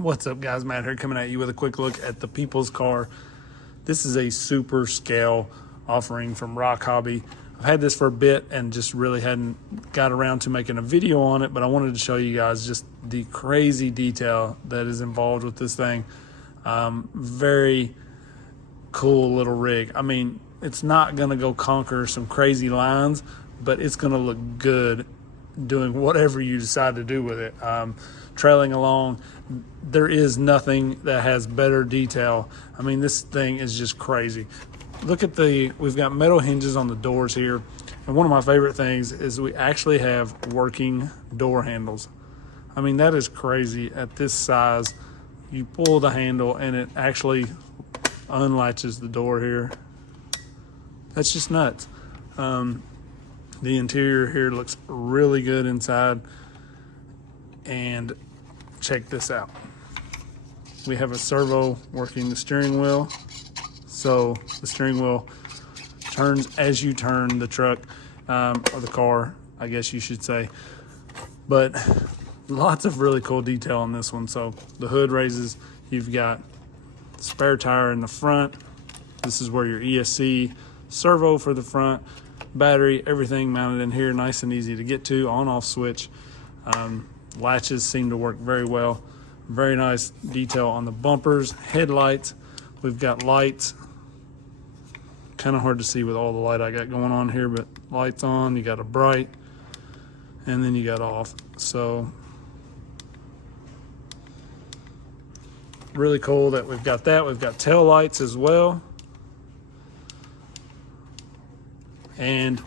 What's up, guys? Matt here, coming at you with a quick look at the People's car. This is a super scale offering from RocHobby. I've had this for a bit and just really hadn't got around to making a video on it, but I wanted to show you guys just the crazy detail that is involved with this thing. Very cool little rig. I mean, it's not gonna go conquer some crazy lines, but it's gonna look good doing whatever you decide to do with it. Trailing along, there is nothing that has better detail. I mean, this thing is just crazy. Look at we've got metal hinges on the doors here, and one of my favorite things is we actually have working door handles. I mean, that is crazy. At this size, you pull the handle and it actually unlatches the door here. That's just nuts. The interior here looks really good inside. And check this out. We have a servo working the steering wheel. So the steering wheel turns as you turn the truck, or the car, I guess you should say. But lots of really cool detail on this one. So the hood raises, you've got spare tire in the front. This is where your ESC, servo for the front, battery, everything mounted in here, nice and easy to get to, on-off switch. Latches seem to work very well. Very nice detail on the bumpers, headlights. We've got lights. Kind of hard to see with all the light I got going on here, but lights on, you got a bright, and then you got off. So really cool that we've got that. We've got tail lights as well. And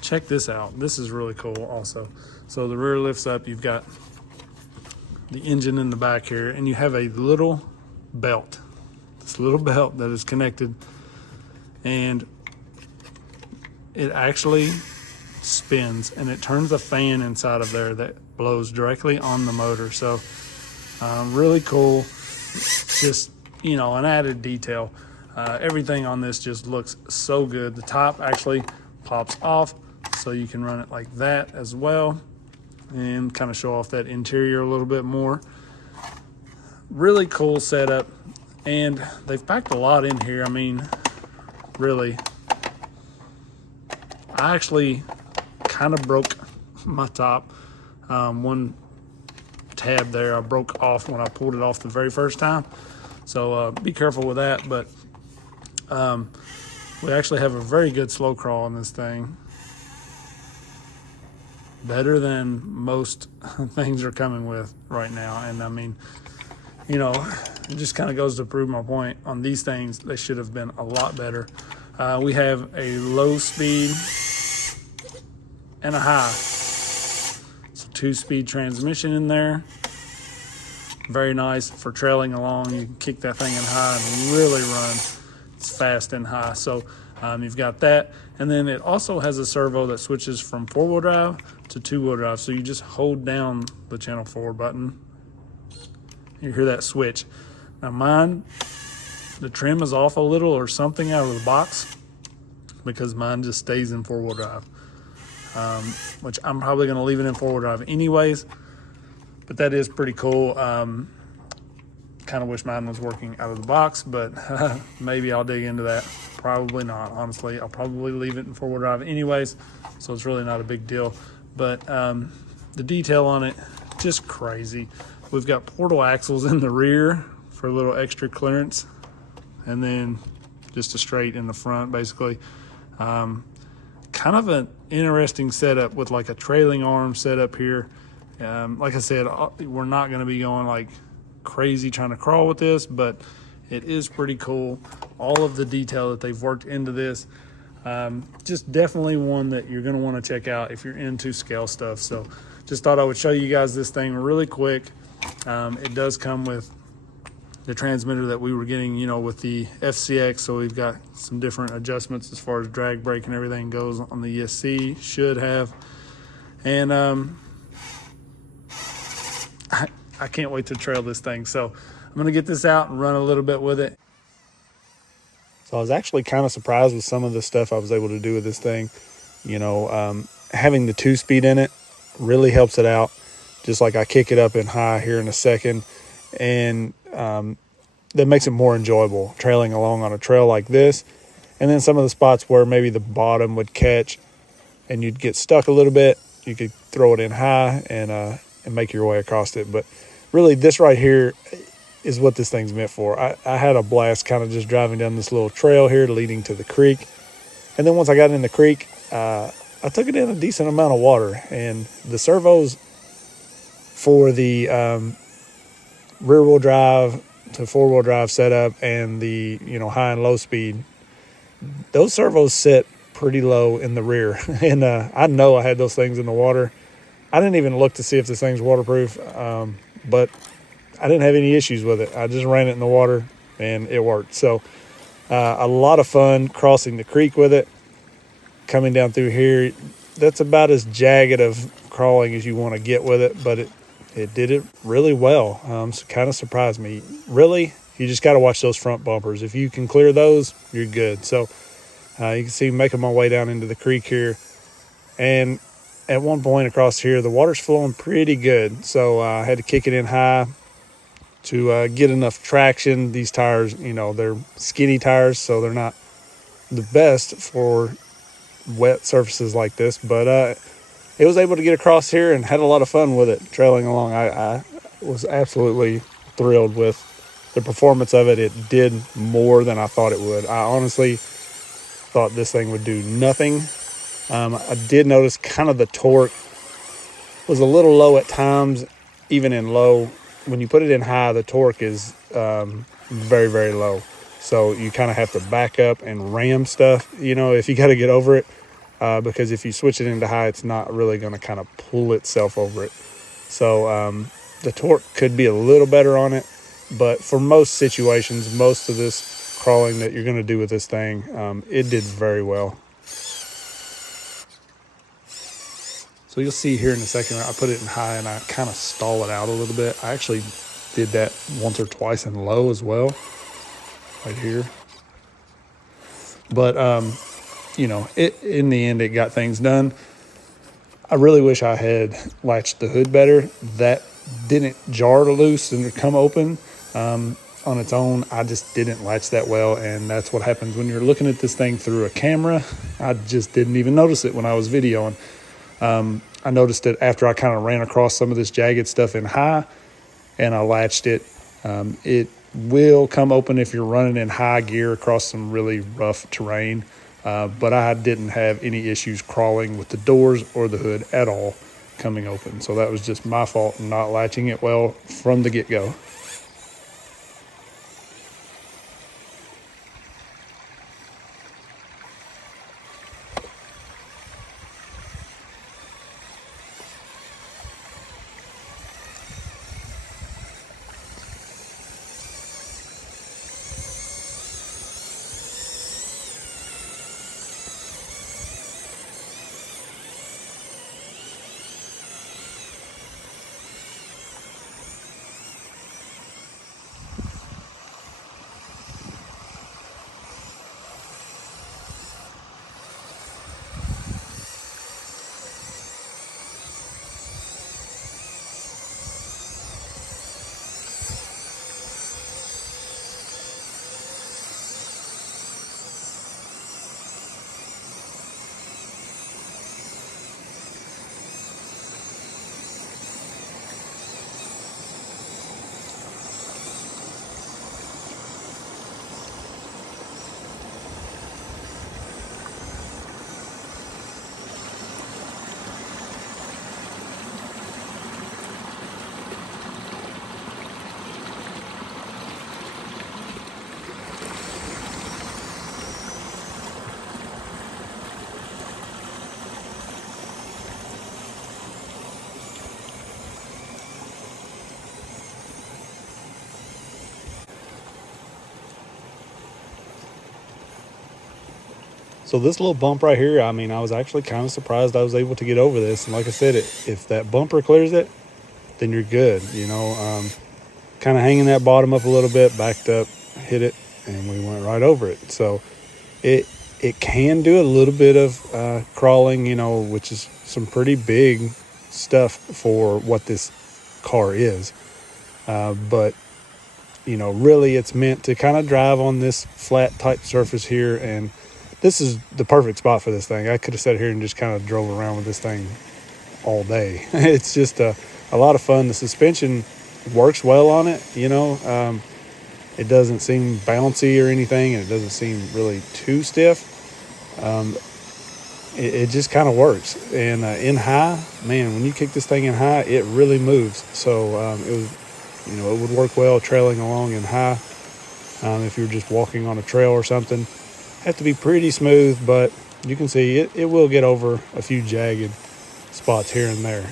check this out. This is really cool also. So the rear lifts up, you've got the engine in the back here, and you have a little belt. This little belt that is connected, and it actually spins, and it turns a fan inside of there that blows directly on the motor. So really cool. Just, you know, an added detail. Everything on this just looks so good. The top actually pops off, so you can run it like that as well, and kind of show off that interior a little bit more. Really cool setup, and they've packed a lot in here. I mean, really, I actually kind of broke my top. One tab there I broke off when I pulled it off the very first time, so be careful with that. But we actually have a very good slow crawl on this thing. Better than most things are coming with right now. And I mean, you know, it just kind of goes to prove my point on these things. They should have been a lot better. We have a low speed and a high. So 2-speed transmission in there. Very nice for trailing along. You can kick that thing in high and really run. It's fast and high. So you've got that. And then it also has a servo that switches from 4-wheel drive to 2-wheel drive. So you just hold down the channel 4 button. You hear that switch. Now mine, the trim is off a little or something out of the box, because mine just stays in 4-wheel drive. Which I'm probably going to leave it in 4-wheel drive anyways. But that is pretty cool. Kind of wish mine was working out of the box, but maybe I'll dig into that. Probably not, honestly. I'll probably leave it in 4-wheel drive anyways, so it's really not a big deal. But the detail on it, just crazy. We've got portal axles in the rear for a little extra clearance, and then just a straight in the front, basically. Kind of an interesting setup with like a trailing arm setup here. Like I said, we're not going to be going like crazy trying to crawl with this, but it is pretty cool. All of the detail that they've worked into this, just definitely one that you're going to want to check out if you're into scale stuff. So just thought I would show you guys this thing really quick. It does come with the transmitter that we were getting, you know, with the FCX. So we've got some different adjustments as far as drag brake and everything goes on the ESC, should have. And I can't wait to trail this thing. So I'm going to get this out and run a little bit with it. So I was actually kind of surprised with some of the stuff I was able to do with this thing. You know, having the 2-speed in it really helps it out. Just like I kick it up in high here in a second, and that makes it more enjoyable trailing along on a trail like this. And then some of the spots where maybe the bottom would catch and you'd get stuck a little bit, you could throw it in high and make your way across it. But really, this right here is what this thing's meant for. I had a blast kind of just driving down this little trail here leading to the creek. And then once I got in the creek, I took it in a decent amount of water. And the servos for the rear-wheel drive to four-wheel drive setup and the high and low speed, those servos set pretty low in the rear. And I know I had those things in the water. I didn't even look to see if this thing's waterproof, but I didn't have any issues with it. I just ran it in the water and it worked. So a lot of fun crossing the creek with it. Coming down through here, that's about as jagged of crawling as you want to get with it, but it did it really well. So kind of surprised me. Really, you just got to watch those front bumpers. If you can clear those, you're good. So you can see me making my way down into the creek here. And at one point across here, the water's flowing pretty good. So I had to kick it in high to get enough traction. These tires, they're skinny tires, so they're not the best for wet surfaces like this. But it was able to get across here and had a lot of fun with it, trailing along. I was absolutely thrilled with the performance of it. It did more than I thought it would. I honestly thought this thing would do nothing. I did notice kind of the torque was a little low at times, even in low. When you put it in high, the torque is very, very low. So you kind of have to back up and ram stuff, if you got to get over it. Because if you switch it into high, it's not really going to kind of pull itself over it. So the torque could be a little better on it. But for most situations, most of this crawling that you're going to do with this thing, it did very well. So you'll see here in a second, I put it in high and I kind of stall it out a little bit. I actually did that once or twice in low as well, right here. But, in the end, it got things done. I really wish I had latched the hood better. That didn't jar loose and come open on its own. I just didn't latch that well, and that's what happens when you're looking at this thing through a camera. I just didn't even notice it when I was videoing. I noticed it after I kind of ran across some of this jagged stuff in high, and I latched it. It will come open if you're running in high gear across some really rough terrain, but I didn't have any issues crawling with the doors or the hood at all coming open. So that was just my fault in not latching it well from the get-go. So this little bump right here, I was actually kind of surprised I was able to get over this. And like I said, if that bumper clears it, then you're good. Kind of hanging that bottom up a little bit, backed up, hit it, and we went right over it. So it can do a little bit of crawling, which is some pretty big stuff for what this car is. But you know, really it's meant to kind of drive on this flat type surface here. And this is the perfect spot for this thing. I could have sat here and just kind of drove around with this thing all day. It's just a lot of fun. The suspension works well on it, you know. It doesn't seem bouncy or anything, and it doesn't seem really too stiff. It just kind of works. And in high, man, when you kick this thing in high, it really moves. So it was, you know, it would work well trailing along in high. If you're just walking on a trail or something, have to be pretty smooth, but you can see it will get over a few jagged spots here and there.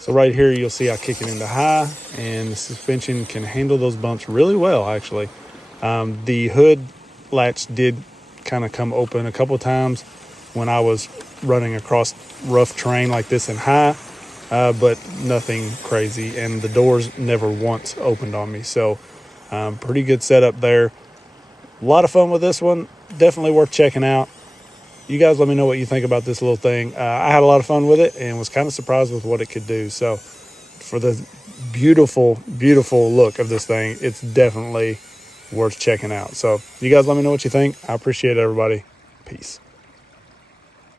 So right here, you'll see I kick it into high, and the suspension can handle those bumps really well, actually. The hood latch did kind of come open a couple times when I was running across rough terrain like this in high, but nothing crazy. And the doors never once opened on me. So pretty good setup there. A lot of fun with this one. Definitely worth checking out. You guys let me know what you think about this little thing. I had a lot of fun with it and was kind of surprised with what it could do. So for the beautiful, beautiful look of this thing, it's definitely worth checking out. So you guys let me know what you think. I appreciate it, everybody. Peace.